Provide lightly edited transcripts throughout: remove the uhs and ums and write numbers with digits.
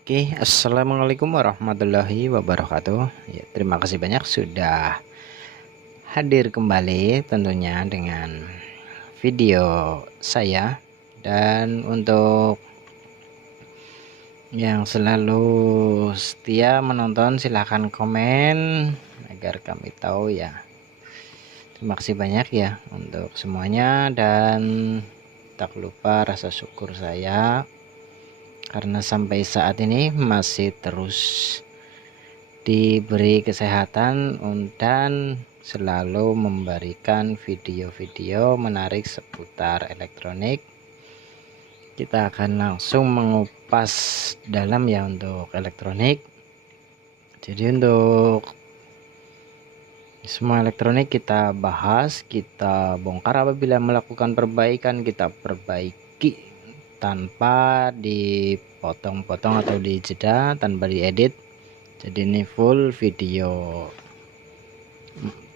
Oke, assalamualaikum warahmatullahi wabarakatuh. Ya, terima kasih banyak sudah hadir kembali tentunya dengan video saya. Dan untuk yang selalu setia menonton, silahkan komen agar kami tahu ya. Terima kasih banyak ya untuk semuanya, dan tak lupa rasa syukur saya karena sampai saat ini masih terus diberi kesehatan dan selalu memberikan video-video menarik seputar elektronik. Kita akan langsung mengupas dalam ya untuk elektronik. Jadi untuk semua elektronik kita bahas, kita bongkar. Apabila melakukan perbaikan, kita perbaiki tanpa dipotong-potong atau dijeda, tanpa diedit. Jadi ini full video,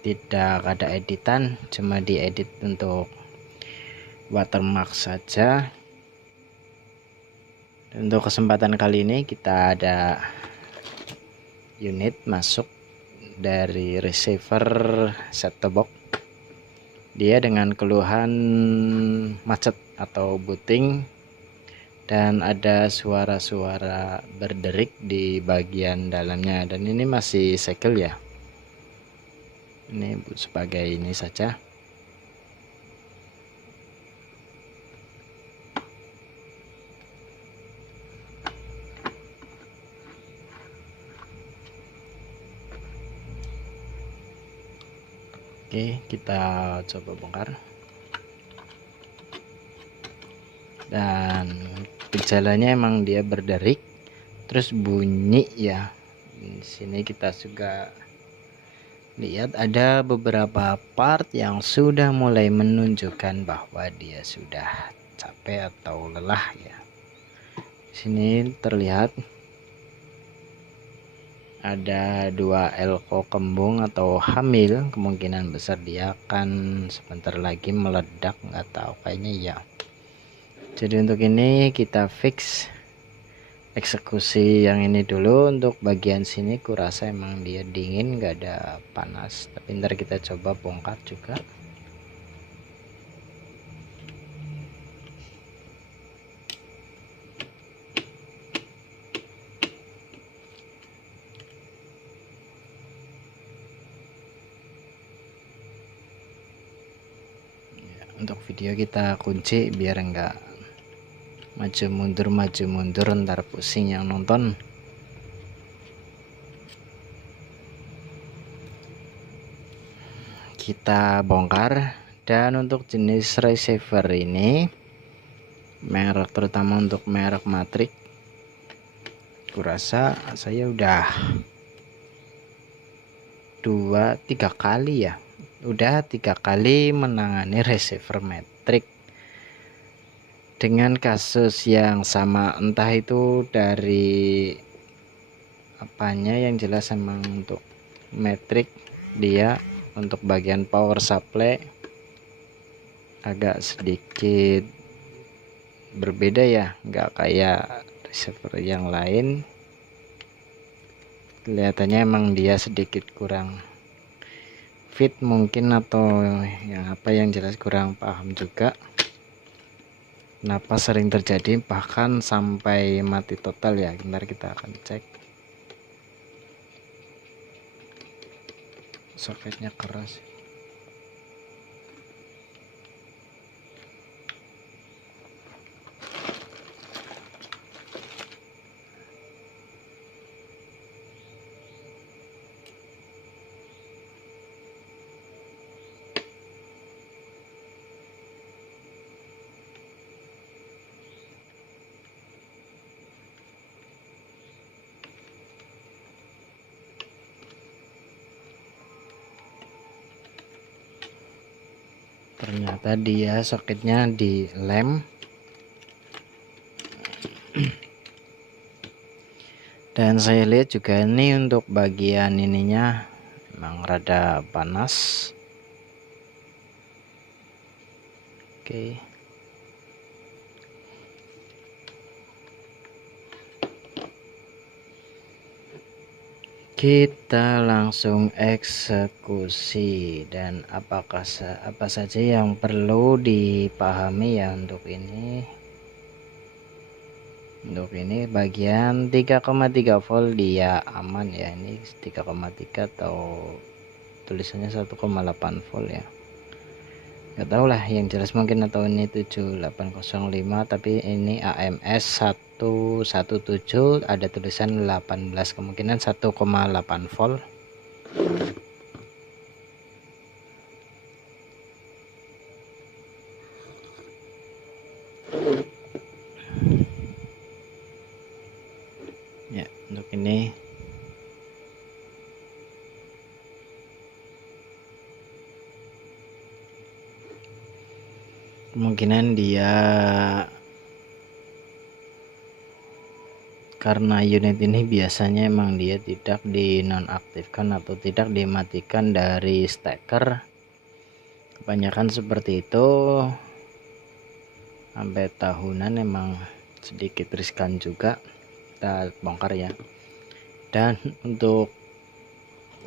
tidak ada editan, cuma diedit untuk watermark saja. Untuk kesempatan kali ini kita ada unit masuk dari receiver set-top box. Dia dengan keluhan macet atau booting, dan ada suara-suara berderik di bagian dalamnya, dan ini masih segel ya. Ini sebagai ini saja. Oke, kita coba bongkar. Dan gejalanya emang dia berderik terus bunyi ya. Di sini kita juga lihat ada beberapa part yang sudah mulai menunjukkan bahwa dia sudah capek atau lelah ya. Di sini terlihat ada dua elko kembung atau hamil, kemungkinan besar dia akan sebentar lagi meledak, nggak tahu kayaknya ya. Jadi untuk ini kita fix eksekusi yang ini dulu. Untuk bagian sini kurasa emang dia dingin, nggak ada panas, tapi ntar kita coba bongkar juga. Untuk video kita kunci biar enggak maju mundur ntar pusing yang nonton. Kita bongkar. Dan untuk jenis receiver ini, merek terutama untuk merek Matrix, kurasa saya udah 2-3 kali ya, udah 3 kali menangani receiver Matrix dengan kasus yang sama, entah itu dari apanya. Yang jelas emang untuk Matrix dia untuk bagian power supply agak sedikit berbeda ya, nggak kayak receiver yang lain. Kelihatannya emang dia sedikit kurang fit mungkin, atau yang apa, yang jelas kurang paham juga kenapa sering terjadi bahkan sampai mati total ya. Bentar kita akan cek. Soketnya keras. Ternyata dia soketnya di lem. Dan saya lihat juga ini untuk bagian ininya memang rada panas. Oke. Kita langsung eksekusi. Dan apa saja yang perlu dipahami ya untuk ini. Untuk ini bagian 3,3 volt dia aman ya. Ini 3,3 atau tulisannya 1,8 volt ya. Gak tau lah, yang jelas mungkin atau ini 7805, tapi ini AMS 117 ada tulisan 18, kemungkinan 1,8 volt. Ya, untuk ini kemungkinan dia karena unit ini biasanya emang dia tidak dinonaktifkan atau tidak dimatikan dari steker, kebanyakan seperti itu. Sampai tahunan emang sedikit riskan juga, kita bongkar ya. Dan untuk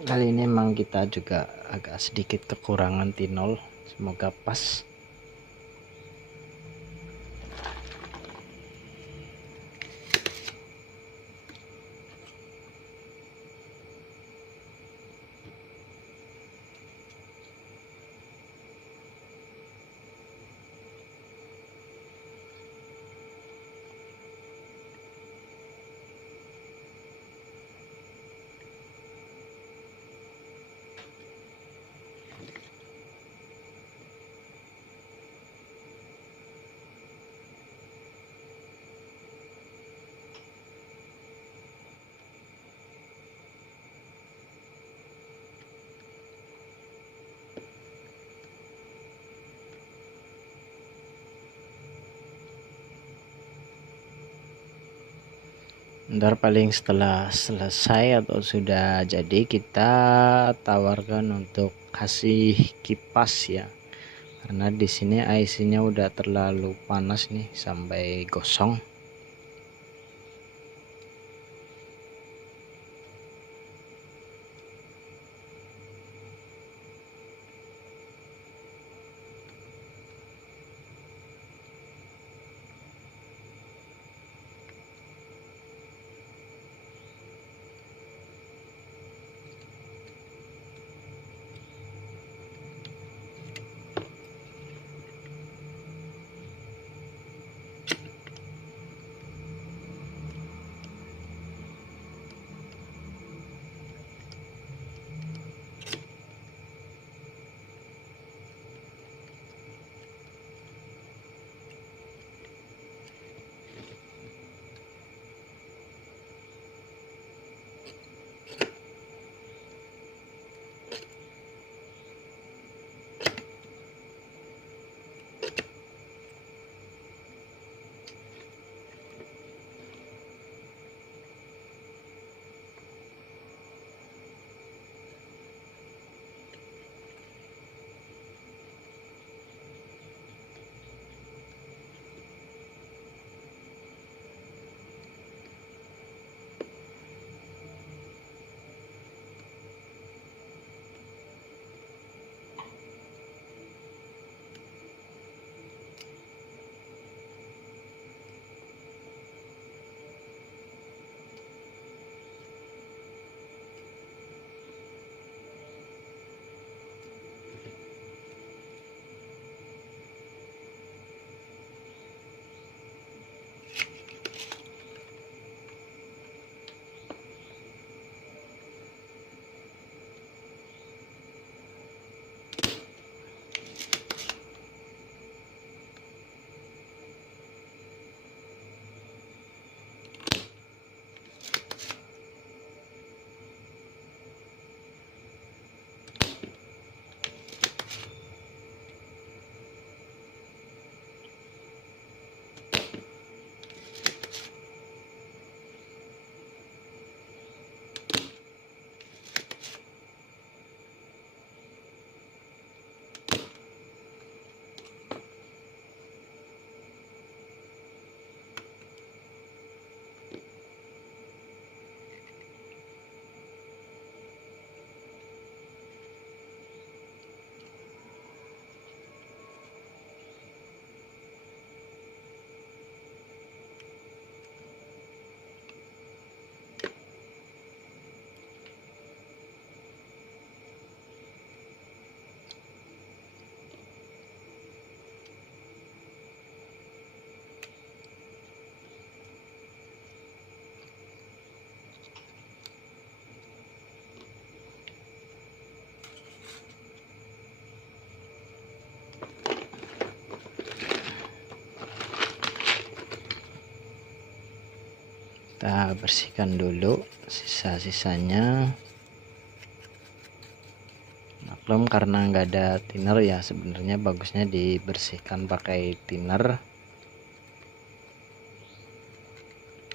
kali ini emang kita juga agak sedikit kekurangan T0, semoga pas. Ntar paling setelah selesai atau sudah jadi kita tawarkan untuk kasih kipas ya, karena di sini IC-nya udah terlalu panas nih sampai gosong. Kita bersihkan dulu sisa-sisanya. Maklum karena nggak ada thinner ya, sebenarnya bagusnya dibersihkan pakai thinner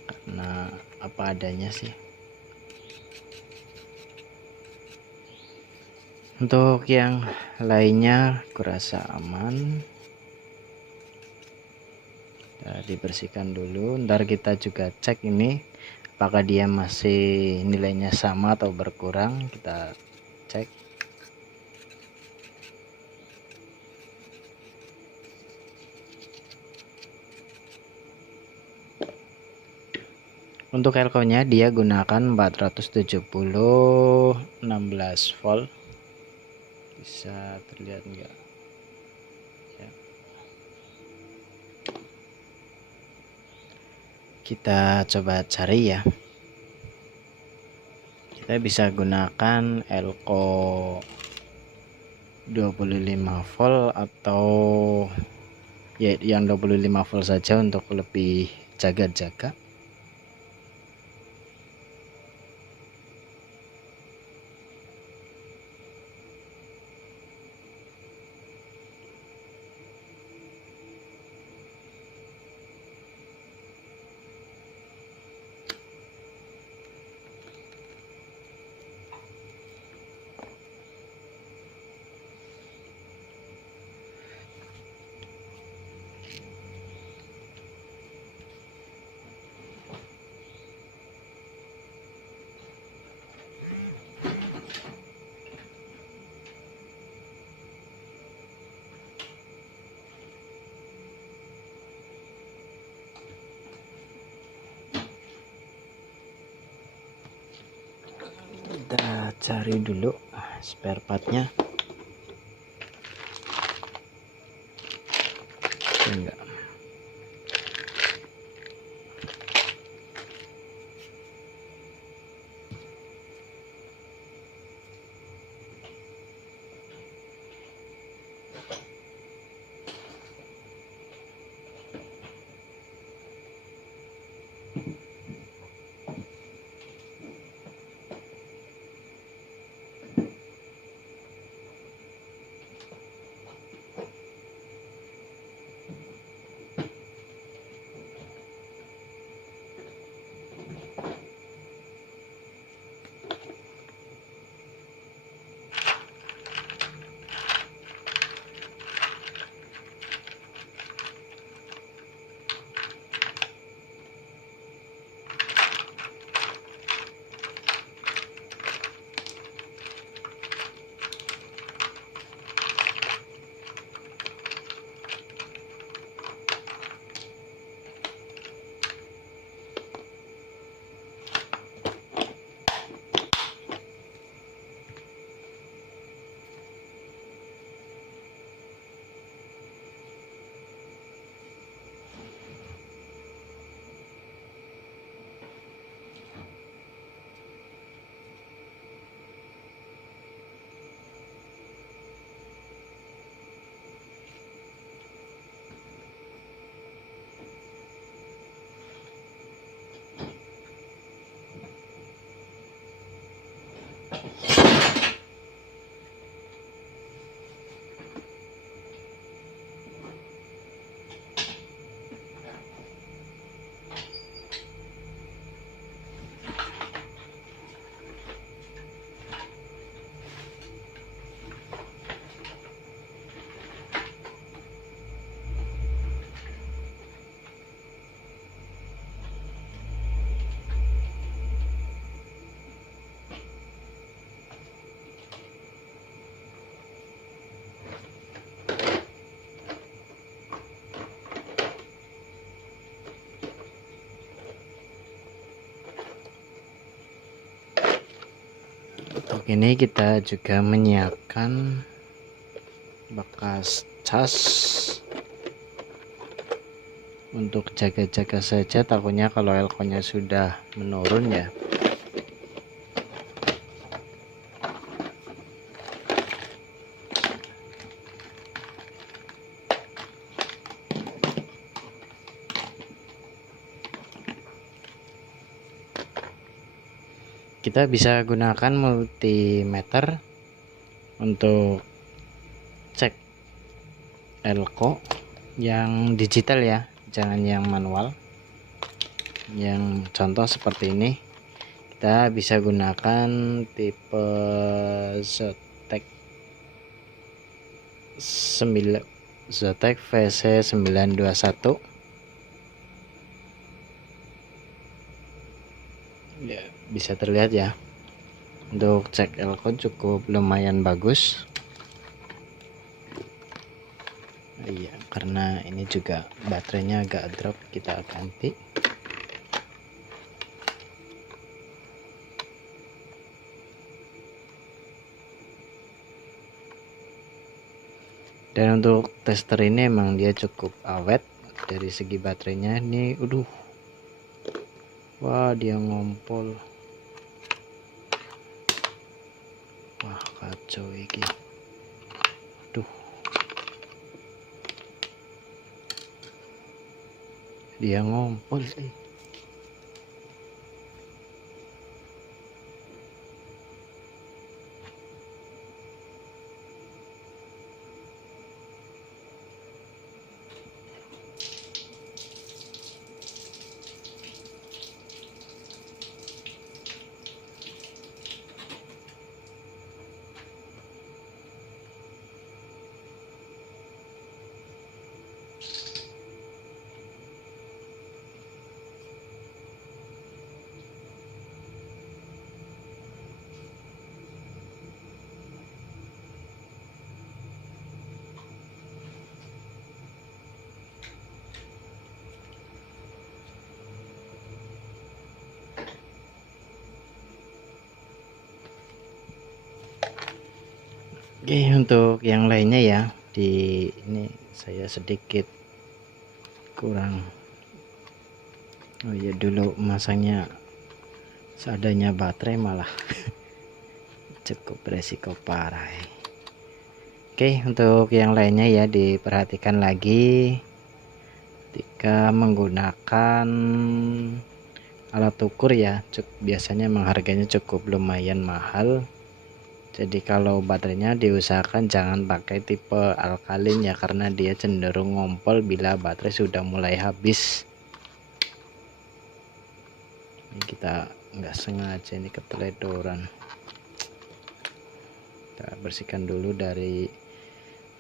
karena apa adanya sih. Untuk yang lainnya kurasa aman. Dibersihkan dulu, ntar kita juga cek ini apakah dia masih nilainya sama atau berkurang. Kita cek. Untuk elko nya dia gunakan 470 16 volt, bisa terlihat enggak ya. Kita coba cari ya, kita bisa gunakan elko 25 volt atau ya yang 25 volt saja untuk lebih jaga-jaga. Kita cari dulu spare partnya. Enggak. Untuk ini kita juga menyiapkan bekas cas untuk jaga-jaga saja, takutnya kalau elko-nya sudah menurun ya. Kita bisa gunakan multimeter untuk cek elko yang digital ya, jangan yang manual. Yang contoh seperti ini, kita bisa gunakan tipe Zotac VC921 ya, bisa terlihat ya. Untuk cek elko cukup lumayan bagus. Iya, karena ini juga baterainya agak drop, kita ganti. Dan untuk tester ini emang dia cukup awet dari segi baterainya. Ini wah, dia ngompol. Wah, kacau ini. Dia ngompol sih. Oke, untuk yang lainnya ya, di ini saya sedikit kurang. Oh ya, dulu masangnya seadanya baterai malah cukup beresiko parah. Oke, untuk yang lainnya ya diperhatikan lagi ketika menggunakan alat ukur ya. Biasanya memang harganya cukup lumayan mahal. Jadi kalau baterainya diusahakan jangan pakai tipe alkalin ya, karena dia cenderung ngompol bila baterai sudah mulai habis. Ini kita nggak sengaja ini keteledoran. Kita bersihkan dulu dari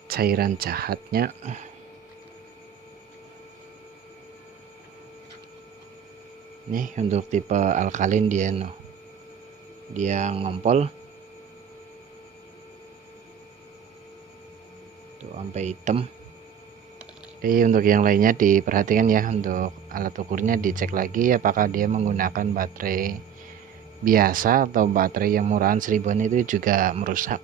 cairan jahatnya. Nih untuk tipe alkalin dia ngompol tuh sampai hitam. Oke, untuk yang lainnya diperhatikan ya, untuk alat ukurnya dicek lagi apakah dia menggunakan baterai biasa atau baterai yang murahan 1000-an itu juga merusak.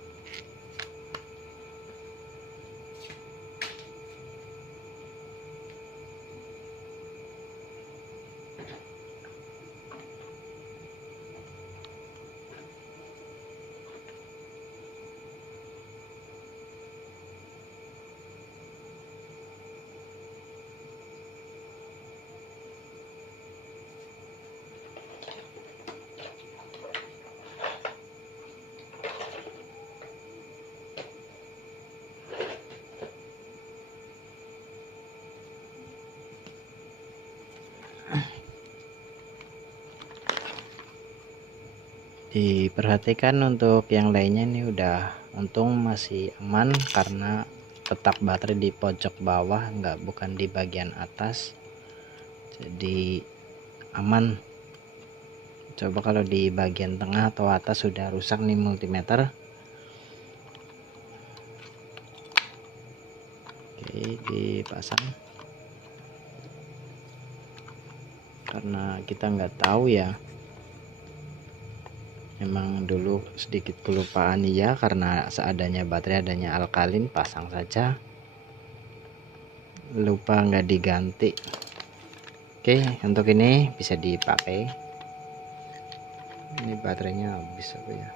Diperhatikan untuk yang lainnya ini udah untung masih aman, karena letak baterai di pojok bawah, bukan di bagian atas, jadi aman. Coba kalau di bagian tengah atau atas sudah rusak nih multimeter. Oke, dipasang karena kita nggak tahu ya. Memang dulu sedikit kelupaan ya, karena seadanya baterai adanya alkalin, pasang saja, lupa nggak diganti. Oke, untuk ini bisa dipakai. Ini baterainya habis apa ya.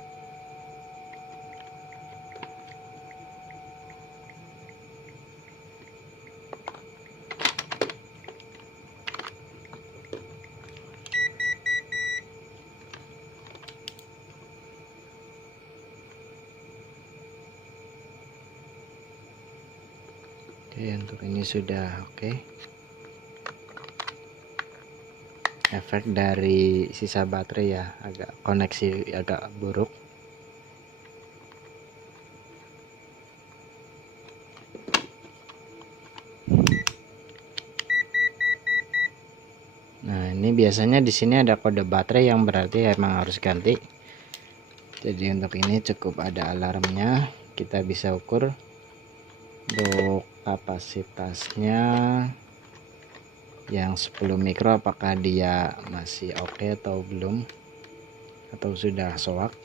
Untuk ini sudah oke. Efek dari sisa baterai ya, agak koneksi agak buruk. Nah, ini biasanya di sini ada kode baterai yang berarti emang harus ganti. Jadi untuk ini cukup ada alarmnya, kita bisa ukur untuk kapasitasnya yang 10 mikro apakah dia masih oke atau belum, atau sudah soak.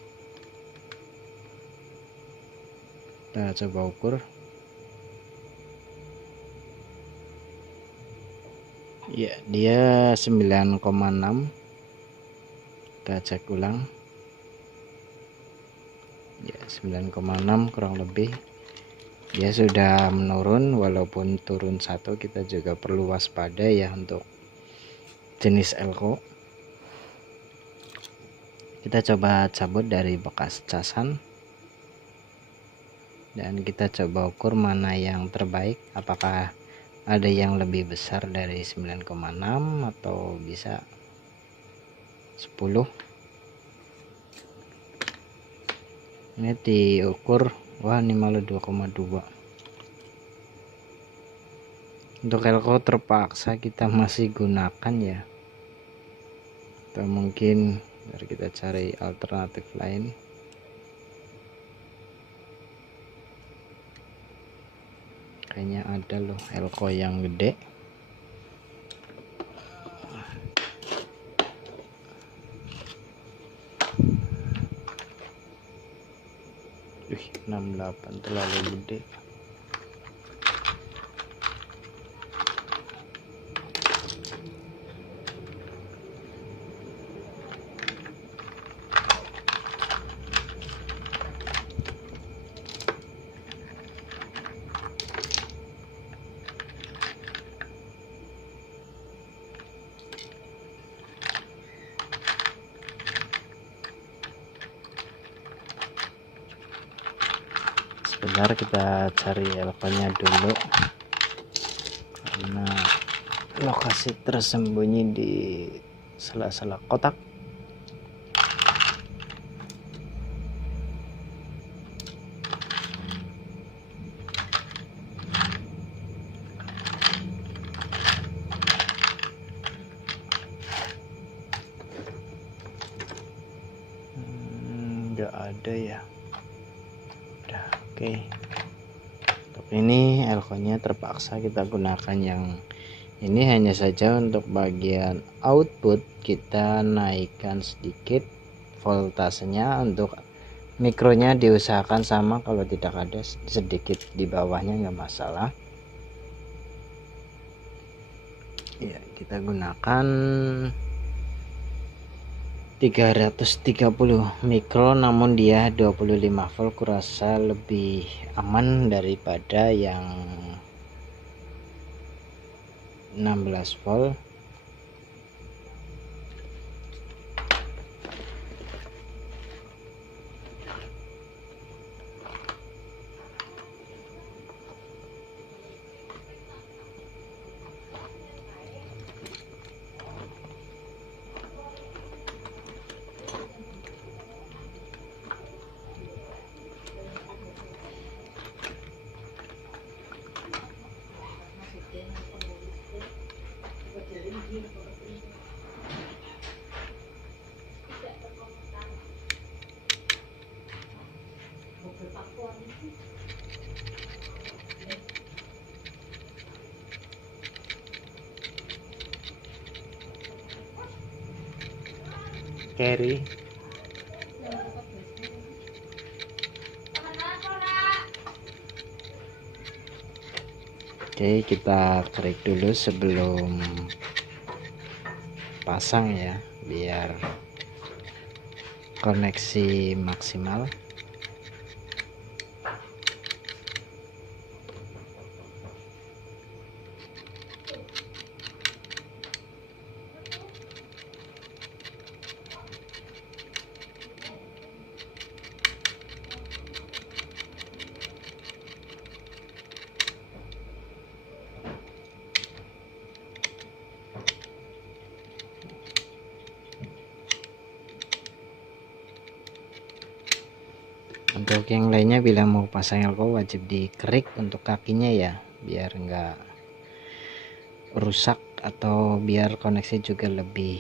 Kita coba ukur. Ya, dia 9,6. Kita cek ulang. Ya, 9,6 kurang lebih. Dia sudah menurun, walaupun turun satu, kita juga perlu waspada ya untuk jenis elko. Kita coba cabut dari bekas casan dan kita coba ukur mana yang terbaik, apakah ada yang lebih besar dari 9,6 atau bisa 10. Ini diukur, wah ini malah 2,2. Untuk elko terpaksa kita masih gunakan ya, atau mungkin biar kita cari alternatif lain. Kayaknya ada loh elko yang gede. Wih, 68 terlalu gede. Sebentar, kita cari elkonya dulu karena lokasi tersembunyi di sela-sela kotak. Nggak ada ya. Udah oke. Untuk ini elkonya terpaksa kita gunakan yang ini, hanya saja untuk bagian output kita naikkan sedikit voltasenya. Untuk mikronya diusahakan sama, kalau tidak ada sedikit di bawahnya nggak masalah ya. Kita gunakan 330 mikro, namun dia 25 volt, kurasa lebih aman daripada yang 16 volt. Carry. Oke, kita klik dulu sebelum pasang ya, biar koneksi maksimal. Untuk yang lainnya bila mau pasang elko wajib dikerik untuk kakinya ya, biar enggak rusak atau biar koneksi juga lebih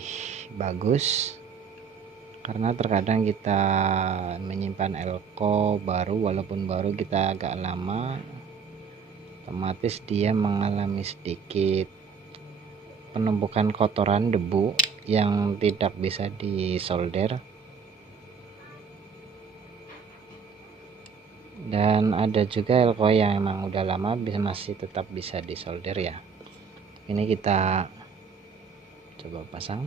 bagus. Karena terkadang kita menyimpan elko baru, walaupun baru kita agak lama, otomatis dia mengalami sedikit penumpukan kotoran debu yang tidak bisa disolder. Dan ada juga elko yang emang udah lama masih tetap bisa disolder ya. Ini kita coba pasang.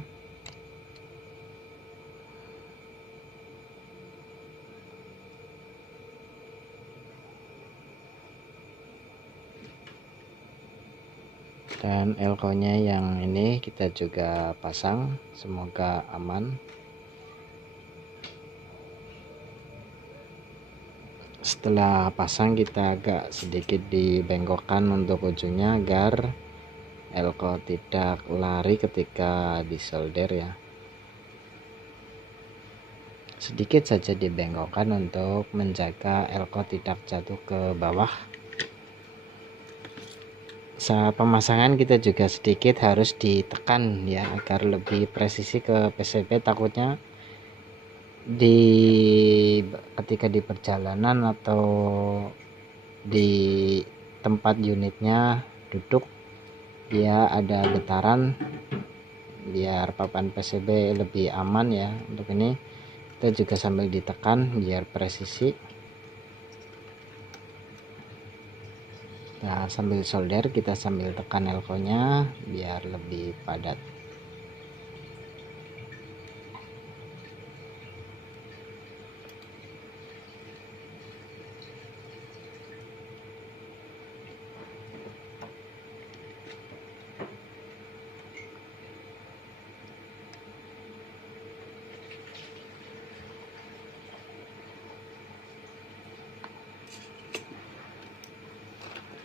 Dan elko-nya yang ini kita juga pasang, semoga aman. Setelah pasang kita agak sedikit dibengkokkan untuk ujungnya agar elko tidak lari ketika disolder ya. Sedikit saja dibengkokkan untuk menjaga elko tidak jatuh ke bawah. Saat pemasangan kita juga sedikit harus ditekan ya, agar lebih presisi ke PCB. Takutnya ketika di perjalanan atau di tempat unitnya duduk dia ada getaran, biar papan PCB lebih aman ya. Untuk ini kita juga sambil ditekan biar presisi. Nah, sambil solder kita sambil tekan elko-nya biar lebih padat.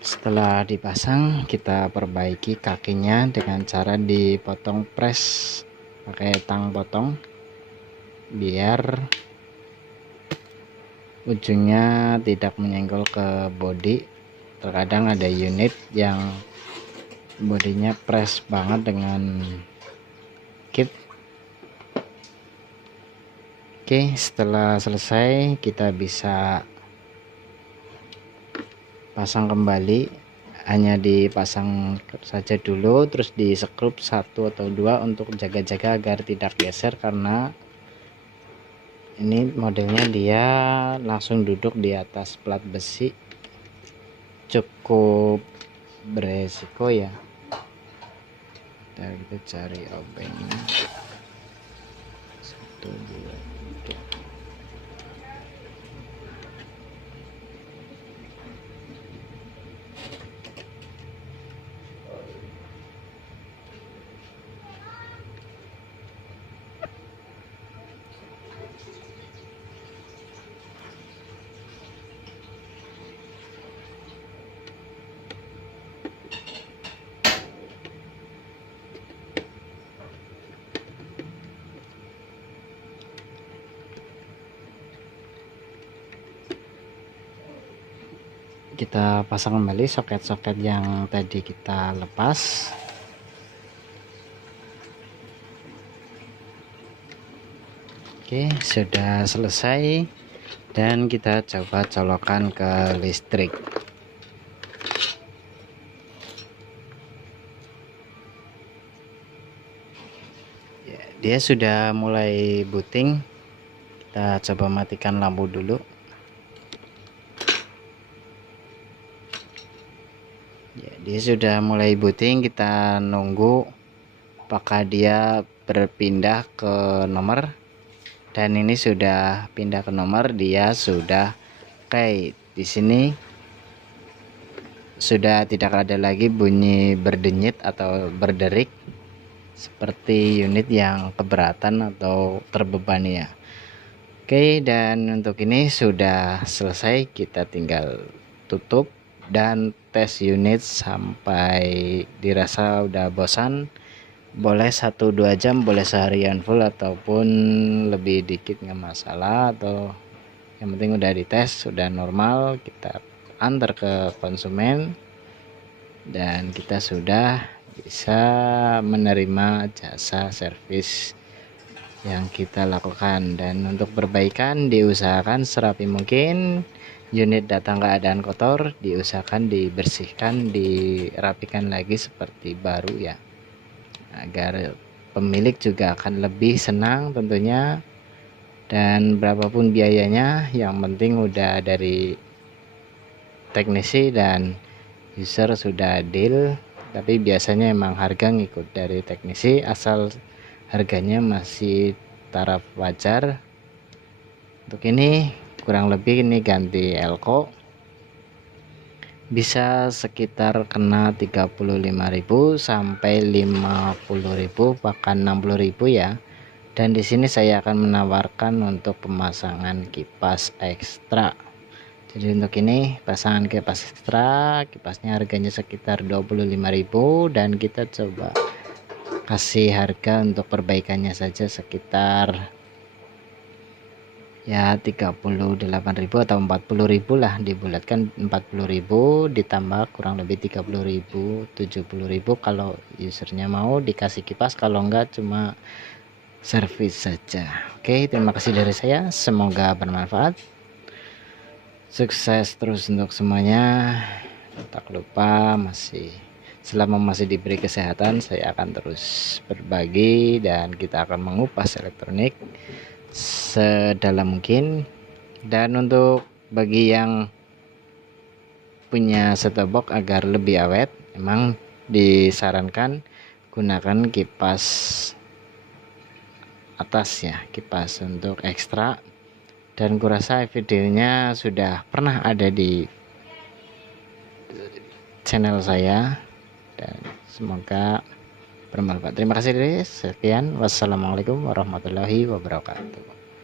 Setelah dipasang kita perbaiki kakinya dengan cara dipotong press pakai tang potong biar ujungnya tidak menyenggol ke bodi. Terkadang ada unit yang bodinya press banget dengan kit. Oke, setelah selesai kita bisa pasang kembali. Hanya dipasang saja dulu, terus di skrup 1 atau 2 untuk jaga-jaga agar tidak geser, karena ini modelnya dia langsung duduk di atas plat besi, cukup beresiko ya. Kita cari obengnya. 1, 2, 3. Kita pasang kembali soket-soket yang tadi kita lepas. Oke, sudah selesai dan kita coba colokan ke listrik. Ya, dia sudah mulai booting. Kita coba matikan lampu dulu. Ya, dia sudah mulai booting. Kita nunggu apakah dia berpindah ke nomor. Dan ini sudah pindah ke nomor, dia sudah oke. Di sini sudah tidak ada lagi bunyi berdenyit atau berderik seperti unit yang keberatan atau terbebani ya. Oke, dan untuk ini sudah selesai. Kita tinggal tutup dan tes unit sampai dirasa udah bosan. Boleh 1-2 jam, boleh seharian full ataupun lebih dikit nggak masalah. Atau Yang penting udah dites, sudah normal, kita antar ke konsumen dan kita sudah bisa menerima jasa servis yang kita lakukan. Dan untuk perbaikan diusahakan serapi mungkin. Unit datang keadaan kotor, diusahakan dibersihkan, dirapikan lagi seperti baru ya, agar pemilik juga akan lebih senang tentunya. Dan berapapun biayanya, yang penting udah dari teknisi dan user sudah deal. Tapi biasanya emang harga ngikut dari teknisi, asal harganya masih taraf wajar. Untuk ini kurang lebih ini ganti elko bisa sekitar kena 35.000 sampai 50.000 bahkan 60.000 ya. Dan di sini saya akan menawarkan untuk pemasangan kipas ekstra. Jadi untuk ini pasangan kipas ekstra, kipasnya harganya sekitar 25.000 dan kita coba kasih harga untuk perbaikannya saja sekitar ya 38.000 atau 40.000 lah, dibulatkan 40.000 ditambah kurang lebih 30.000, 70.000 kalau usernya mau dikasih kipas, kalau enggak cuma servis saja. Oke, terima kasih dari saya, semoga bermanfaat, sukses terus untuk semuanya. Tak lupa selama masih diberi kesehatan, saya akan terus berbagi dan kita akan mengupas elektronik sedalam mungkin. Dan untuk bagi yang punya setobok agar lebih awet, memang disarankan gunakan kipas atas ya, kipas untuk ekstra. Dan kurasa videonya sudah pernah ada di channel saya dan semoga bermanfaat. Terima kasih. Sekian, wassalamualaikum warahmatullahi wabarakatuh.